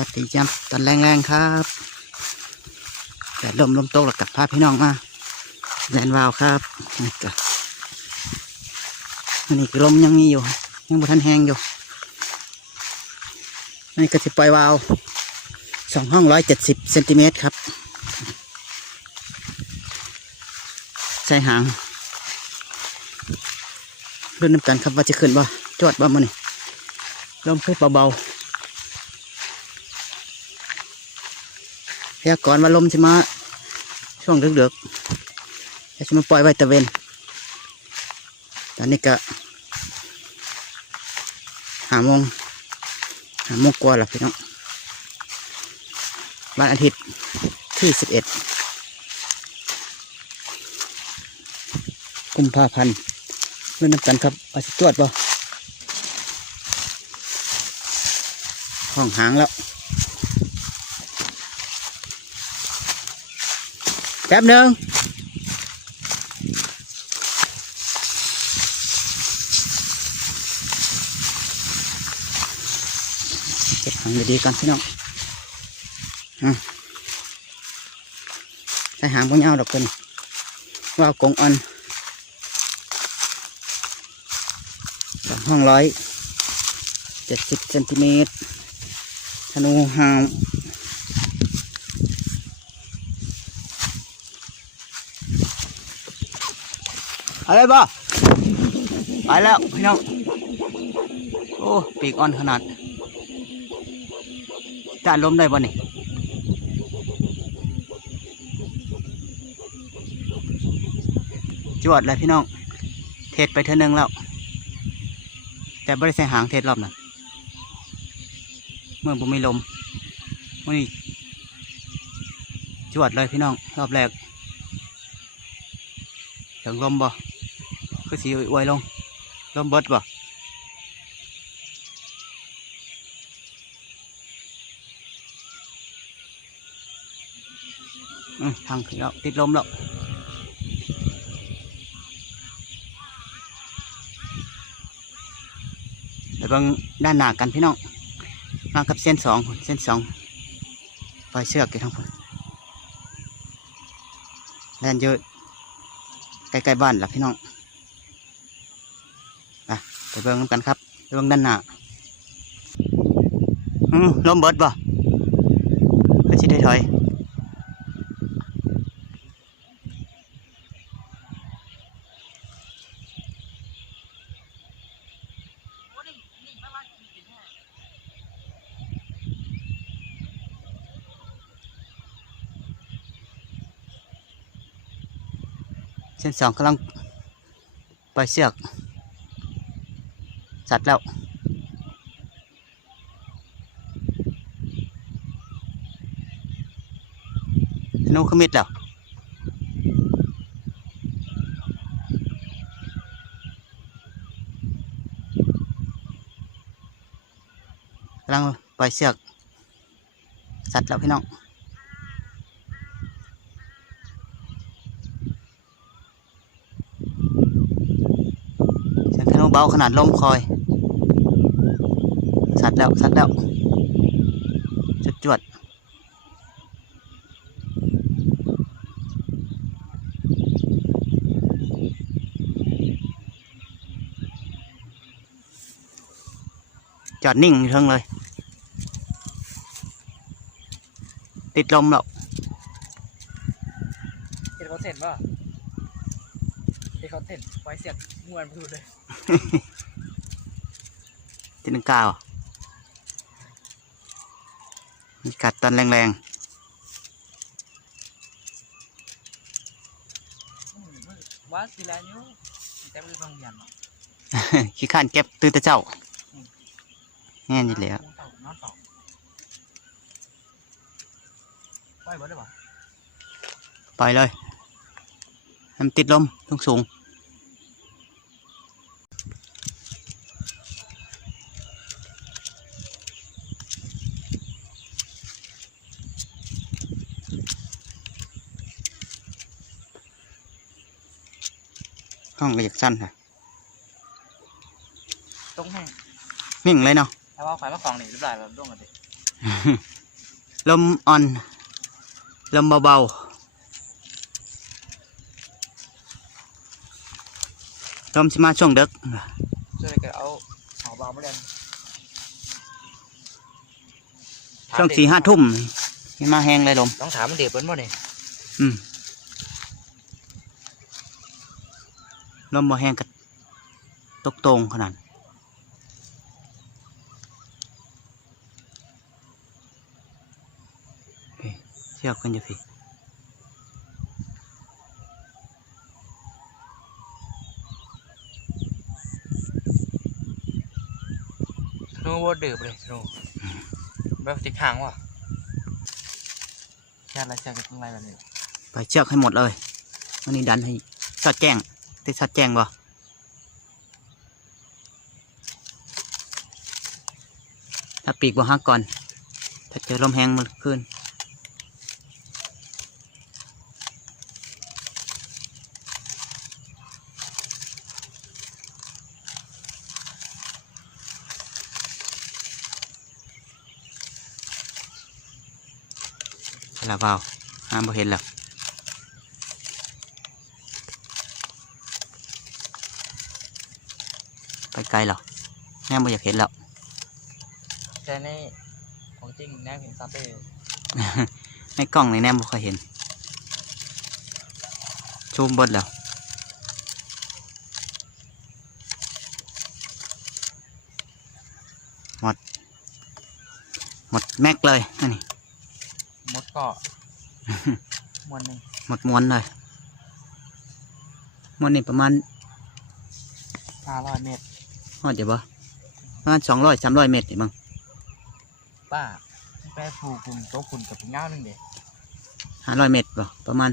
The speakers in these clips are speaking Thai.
วัสดีจ้ำตอนแรงๆครับแต่ลมลมโตกแล้วกับพาพี่น้องมาแลนวาวครับนี่ก็อันนี้คือลมยังมีอยู่ ยังบ่ทันแห้งอยู่อันนี้ก็จะปล่อยวาวสองห้องร้อยเจ็ดสิบเซนติเมตรครับใส่หางรุ่นน้ำกันครับว่าจะขึ้นบ่จวดบ่มันนี่ลมขึ้นเบาๆ พยากรณ์ว่าลมจะมาช่วงดึกๆจะมาปล่อยไว้ตะเวนตอนนี้ก็หาโมงหาโมงกว่าแล้วพี่น้องวันอาทิตย์ที่สิบเอ็ดกุมภาพันธ์เรื่องน้ำกันครับอาสิตรวจบ่ห้องหางแล้ว แป๊บหนึ่งเก็บหางดีๆกันพี่น้องอะใส่หางพวกนี้เอาดอกเป็นว่าวกงอันสองห้องร้อยเจ็ดสิบเซนติเมตรธนูหางอะไปแล้วพี่น้อง โอ้ปีกอ่อนขนาดจานลมได้บ่นี่จวดเลยพี่น้อง เทศไปเท่านึงแล้ว แต่ไม่ได้ใส่หางเทศรอบนั้นเมื่อบุมีลมมื่อนี้จวดเลยพี่น้อง รอบแรกถึงลมบ่ คือสีอวยลงลมเบิดบ่อืมทางขึ้นแล้วติดลมแล้วเดี๋ยวบิ่งด้านหน้ากันพี่น้องมากับเส้นสองเส้นสองปล่อยเชือกอยู่ทั้งคนแล่นเยอะใกล้ๆบ้านล่ะพี่น้อง ไปไปเบิ่งนกันครับไปเบิ่งด้านหน้าอืมล้มเบิดบ่ก็สิได้ถอยเส้นสองกำลังปล่อยเสือก สัตว์แล้วธนูขมิดแล้วกำลังปล่อยเสือก สัตว์แล้วพี่น้องเสียงธนูเบาขนาดลมคอย สัตว์แล้วสัตว์แล้วจุดจวดจอดนิ่งอยู่เทิงเลย ติดลมแล้วเห็นเขาเห็นป่ะเห็นเขาเห็นไว้เสียงมวนพูดเลย ติดหนึ่งกาวมี กัดตอนแรงว่าสิแล้วนิ้วแต่ไม่ได้ฟังยันหรอกๆขี้ข้านเก็บตื่นแต่เจ้าแง่นี่แหละนอนเฝ้านอนเฝ้าไปบ่ได้ป่ะปล่อยเลยให้มันติดลมสูงสูง ห้องก็อยากสั้นค่ะตรงแห้งนิ่งเลยเนาะแต่ว่าไฟมาของนี่รูปลายแบบด้วงกันดิลมอ่อน ลมเบาๆลมสิมาช่วงดึกช่วยกันเอาหอเบามาเล่นช่วงสี่ห้าทุ่มนี่มาแห้งเลยลมต้องถามมันเด็กเปิ้นบ่เนี่ยอืม ลมบ่แห้งกับตกตรงขนาดเฮ้ยเชือกกันจะพี่ธนูบ่เดือบเลยธนูแบบติดทางว่ะชาติละชาติก็ต้องไล่แบบนี้ ไปเชือกให้หมดเลยวันนี้ดันให้สอดแจ้งติด สอดแจ้งบ่ถ้าปีกบ่หักก่อน ถ้าเจอลมแห้งมันขึ้นแล้วเปล่าห้ามบ่เห็นแล้ว ไปไกลแล้วแม่บ่อยากเห็นแล้วแต่ในของจริงแนวเห็นซาเต้ในกล้องในแนมบ่เคยเห็น ชูมเบดแล้วหมด หมดแม็กเลยอันนี้มดก็มวนหนึ่งหมดมวนเลยมวนนี่ประมาณห้าร้อยเมตร ฮอดเดี๋ยวบ่ประมาณสองร้อยสามร้อยเมตรนี่มั้งป้าแปรผูกกลุ่มโต๊ะคุณกับเป็นเงาหนึ่งเด็ห้าร้อยเมตรบ่ประมาณ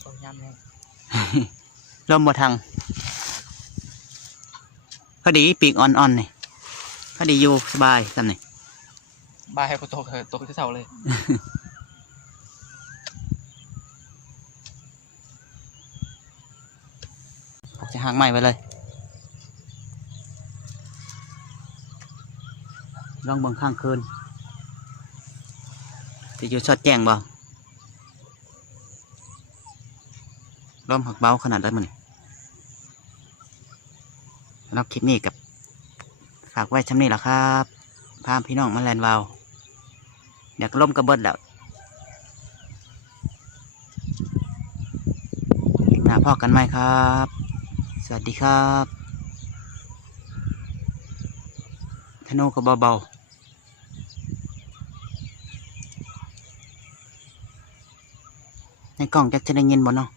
โต๊ะย่ำเลยลมบ่ทางพอดีปีกอ่อนๆนี่พอดีอยู่สบายสำนี่บ้าให้กูโต๊ะเถอะโต๊ะที่เสาเลย ผม จะหางใหม่ไปเลยลองเบิ่งข้างคืนจะอยู่ชอดแจ้งบ่ลมหักเบาขนาดนั้นมันสำหรับคลิปนี้กับฝากไว้ช่ำนี้แหละครับพามพี่น้องมาแลนด์วาวเดี๋ยวก็ล่มกระเบิดแล้วหน้าพอกันไหมครับ สวัสดีครับธนูก็เบาๆในกล่องจะจะได้ยินบ่เนาะ